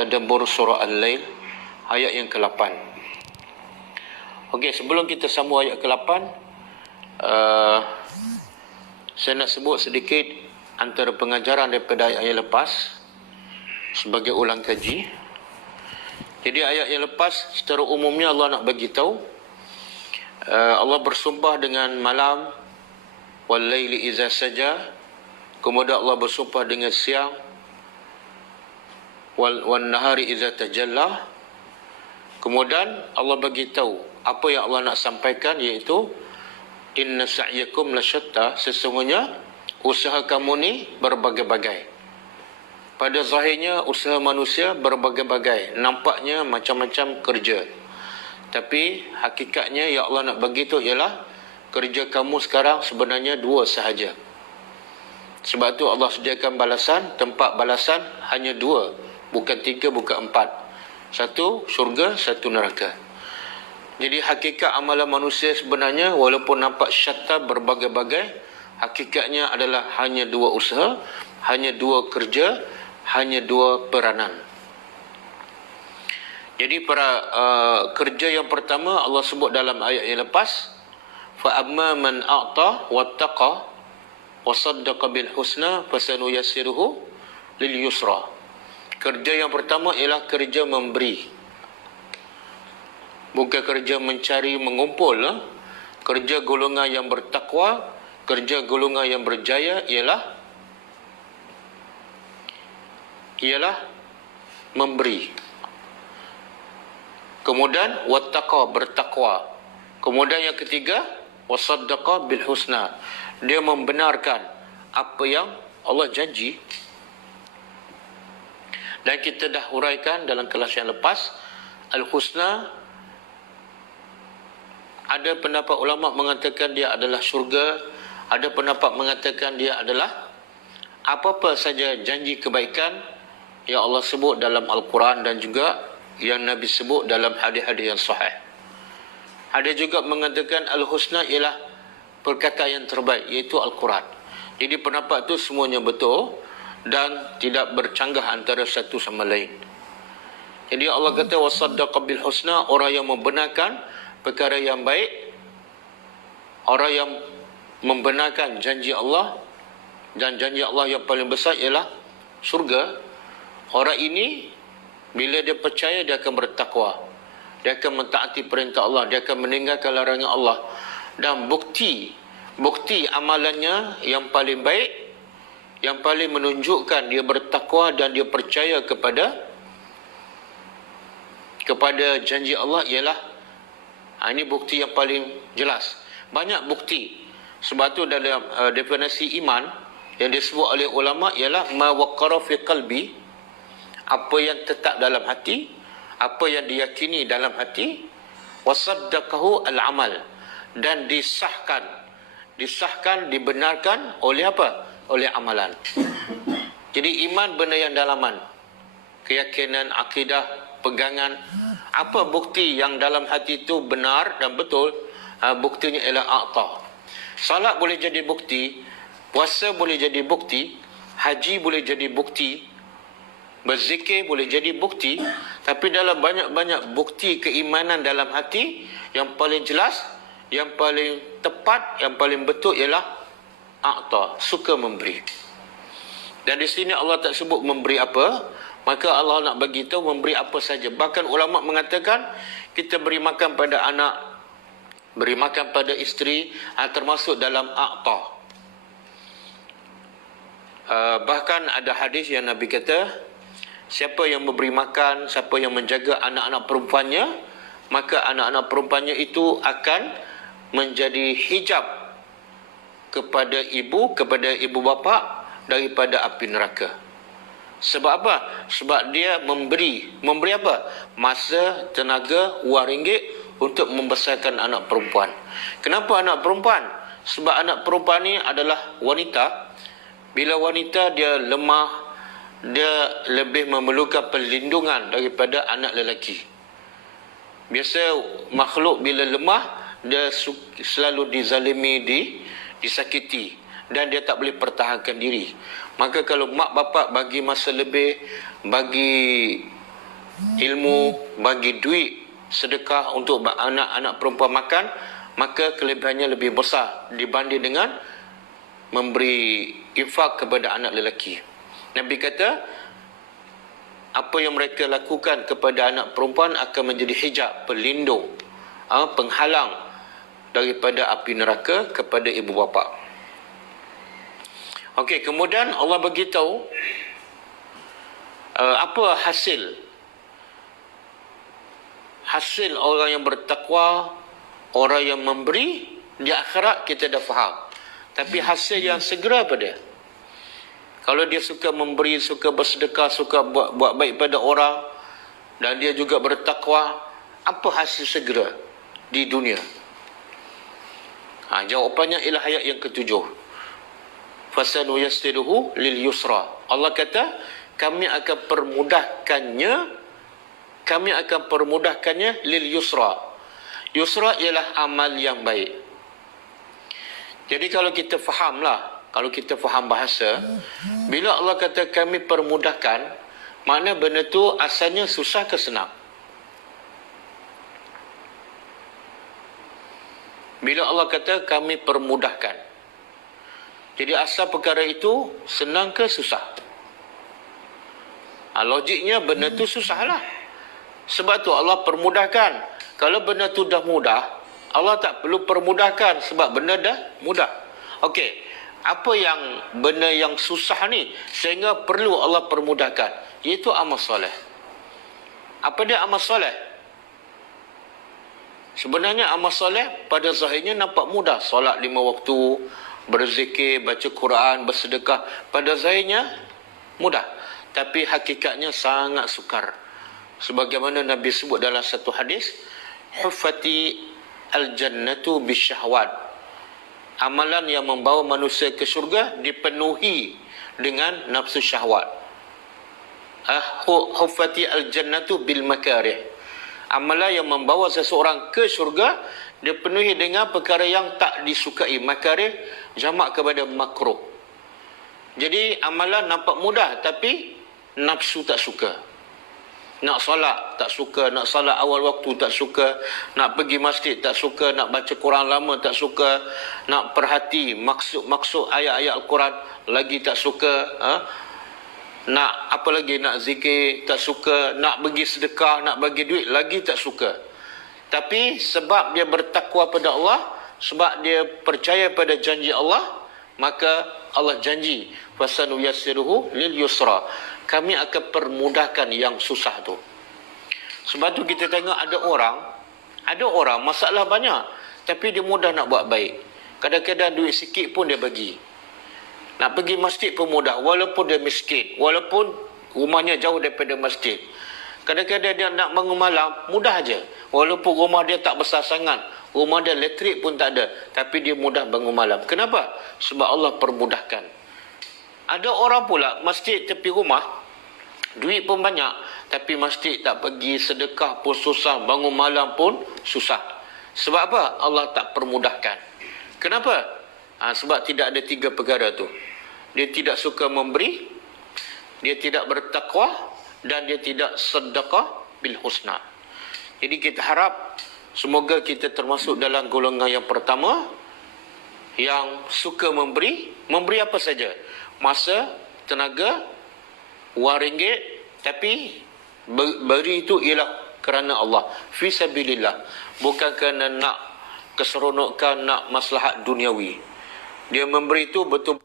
tadabbur surah Al-Lail ayat yang ke-8. Okey, sebelum kita sambung ayat ke-8, saya nak sebut sedikit antara pengajaran daripada ayat yang lepas sebagai ulang kaji. Jadi ayat yang lepas secara umumnya Allah nak bagi tahu, Allah bersumpah dengan malam, wal laili iza saja, kemudian Allah bersumpah dengan siang, wal nahari iza tajalla. Kemudian Allah bagi tahu apa yang Allah nak sampaikan, iaitu inna sa'yakum lasyatta, sesungguhnya usaha kamu ni berbagai-bagai. Pada zahirnya usaha manusia berbagai-bagai, nampaknya macam-macam kerja, tapi hakikatnya yang Allah nak bagi tahu ialah kerja kamu sekarang sebenarnya dua sahaja. Sebab tu Allah sediakan balasan, tempat balasan hanya dua, bukan tiga, bukan empat. Satu syurga, satu neraka. Jadi hakikat amalan manusia sebenarnya walaupun nampak syatta berbagai-bagai, hakikatnya adalah hanya dua usaha, hanya dua kerja, hanya dua peranan. Jadi kerja yang pertama Allah sebut dalam ayat yang lepas, fa amma man a'ta wattaqa wa saddaqa bil husna fasanuyassiruhu lil yusra. Kerja yang pertama ialah kerja memberi, bukan kerja mencari mengumpul. Kerja golongan yang bertakwa, kerja golongan yang berjaya ialah memberi. Kemudian wattaqa, bertakwa. Kemudian yang ketiga, wasaddaqa bil husna, dia membenarkan apa yang Allah janji. Dan kita dah huraikan dalam kelas yang lepas, al-husna, ada pendapat ulama mengatakan dia adalah syurga, ada pendapat mengatakan dia adalah apa-apa saja janji kebaikan yang Allah sebut dalam Al-Quran dan juga yang Nabi sebut dalam hadis-hadis yang sahih. Ada juga mengatakan al-husna ialah perkataan yang terbaik, iaitu Al-Quran. Jadi pendapat itu semuanya betul dan tidak bercanggah antara satu sama lain. Jadi Allah kata wasaddaqa bil husna, orang yang membenarkan perkara yang baik, orang yang membenarkan janji Allah, dan janji Allah yang paling besar ialah surga. Orang ini bila dia percaya, dia akan bertakwa, dia akan mentaati perintah Allah, dia akan meninggalkan larangan Allah. Dan bukti amalannya yang paling baik, yang paling menunjukkan dia bertakwa dan dia percaya kepada janji Allah ialah, ini bukti yang paling jelas. Banyak bukti. Sebab tu dalam definisi iman yang disebut oleh ulama ialah ma waqara fi qalbi, apa yang tetap dalam hati, apa yang diyakini dalam hati, wasaddaqahu al-amal, dan disahkan, dibenarkan oleh apa? Oleh amalan. Jadi iman benda yang dalaman, keyakinan, akidah, pegangan. Apa bukti yang dalam hati itu benar dan betul? Buktinya ialah a'ta. Salat boleh jadi bukti, puasa boleh jadi bukti, haji boleh jadi bukti, berzikir boleh jadi bukti. Tapi dalam banyak-banyak bukti keimanan dalam hati, yang paling jelas, yang paling tepat, yang paling betul ialah a'ta, suka memberi. Dan di sini Allah tak sebut memberi apa, maka Allah nak bagi tahu memberi apa saja. Bahkan ulama mengatakan kita beri makan pada anak, beri makan pada isteri, termasuk dalam a'ta. Bahkan ada hadis yang Nabi kata, siapa yang memberi makan, siapa yang menjaga anak-anak perempuannya, maka anak-anak perempuannya itu akan menjadi hijab kepada ibu bapa daripada api neraka. Sebab apa? Sebab dia memberi apa? Masa, tenaga, wang ringgit untuk membesarkan anak perempuan. Kenapa anak perempuan? Sebab anak perempuan ni adalah wanita. Bila wanita dia lemah, dia lebih memerlukan perlindungan daripada anak lelaki. Biasa makhluk bila lemah, dia selalu dizalimi, disakiti, dan dia tak boleh pertahankan diri. Maka kalau mak bapak bagi masa lebih, bagi ilmu, bagi duit sedekah untuk anak-anak perempuan makan, maka kelebihannya lebih besar dibanding dengan memberi infak kepada anak lelaki. Nabi kata, apa yang mereka lakukan kepada anak perempuan akan menjadi hijab, pelindung, penghalang daripada api neraka kepada ibu bapa. Okey, kemudian Allah beritahu apa hasil orang yang bertakwa, orang yang memberi di akhirat kita dah faham. Tapi hasil yang segera apa dia? Kalau dia suka memberi, suka bersedekah, suka buat baik pada orang, dan dia juga bertakwa, apa hasil segera di dunia? Jawapannya ialah ayat yang ketujuh. Fasanuyassiruhu lil yusra. Allah kata, kami akan permudahkannya lil yusra. Yusra ialah amal yang baik. Jadi kalau kita fahamlah, kalau kita faham bahasa, bila Allah kata kami permudahkan, makna benda tu asalnya susah ke senang? Bila Allah kata kami permudahkan, jadi asal perkara itu senang ke susah? Logiknya benda tu susahlah. Sebab tu Allah permudahkan. Kalau benda tu dah mudah, Allah tak perlu permudahkan sebab benda dah mudah. Okey, apa yang benda yang susah ni sehingga perlu Allah permudahkan? Iaitu amal soleh. Apa dia amal soleh? Sebenarnya amal soleh pada zahirnya nampak mudah. Solat 5 waktu, berzikir, baca Quran, bersedekah. Pada zahirnya mudah. Tapi hakikatnya sangat sukar. Sebagaimana Nabi sebut dalam satu hadis, huffati al-jannatu bisyahwat. Amalan yang membawa manusia ke syurga dipenuhi dengan nafsu syahwat. Huffati al-jannatu bil makarih. Amalan yang membawa seseorang ke syurga dipenuhi dengan perkara yang tak disukai. Makarih jamak kepada makruh. Jadi amalan nampak mudah tapi nafsu tak suka. Nak solat tak suka, nak solat awal waktu tak suka, nak pergi masjid tak suka, nak baca Quran lama tak suka, nak perhati maksud ayat-ayat Al-Quran lagi tak suka, nak apa lagi, nak zikir tak suka, nak bagi sedekah, nak bagi duit lagi tak suka. Tapi sebab dia bertakwa pada Allah, sebab dia percaya pada janji Allah, maka Allah janji fasanuyassiruhu lil yusra. Kami akan permudahkan yang susah tu. Sebab tu kita tengok ada orang masalah banyak tapi dia mudah nak buat baik. Kadang-kadang duit sikit pun dia bagi. Nak pergi masjid pun mudah walaupun dia miskin, walaupun rumahnya jauh daripada masjid. Kadang-kadang dia nak bangun malam mudah aja. Walaupun rumah dia tak besar sangat, rumah dia elektrik pun tak ada, tapi dia mudah bangun malam. Kenapa? Sebab Allah permudahkan. Ada orang pula masjid tepi rumah, duit pun banyak, tapi masjid tak pergi, sedekah pun susah, bangun malam pun susah. Sebab apa? Allah tak permudahkan. Kenapa? Sebab tidak ada 3 perkara tu. Dia tidak suka memberi, dia tidak bertakwa, dan dia tidak sedekah bil husna. Jadi kita harap semoga kita termasuk dalam golongan yang pertama yang suka memberi apa saja. Masa, tenaga, wang ringgit, tapi beri itu ialah kerana Allah, fi sabilillah, bukan kerana nak keseronokan, nak maslahat duniawi. Dia memberi itu betul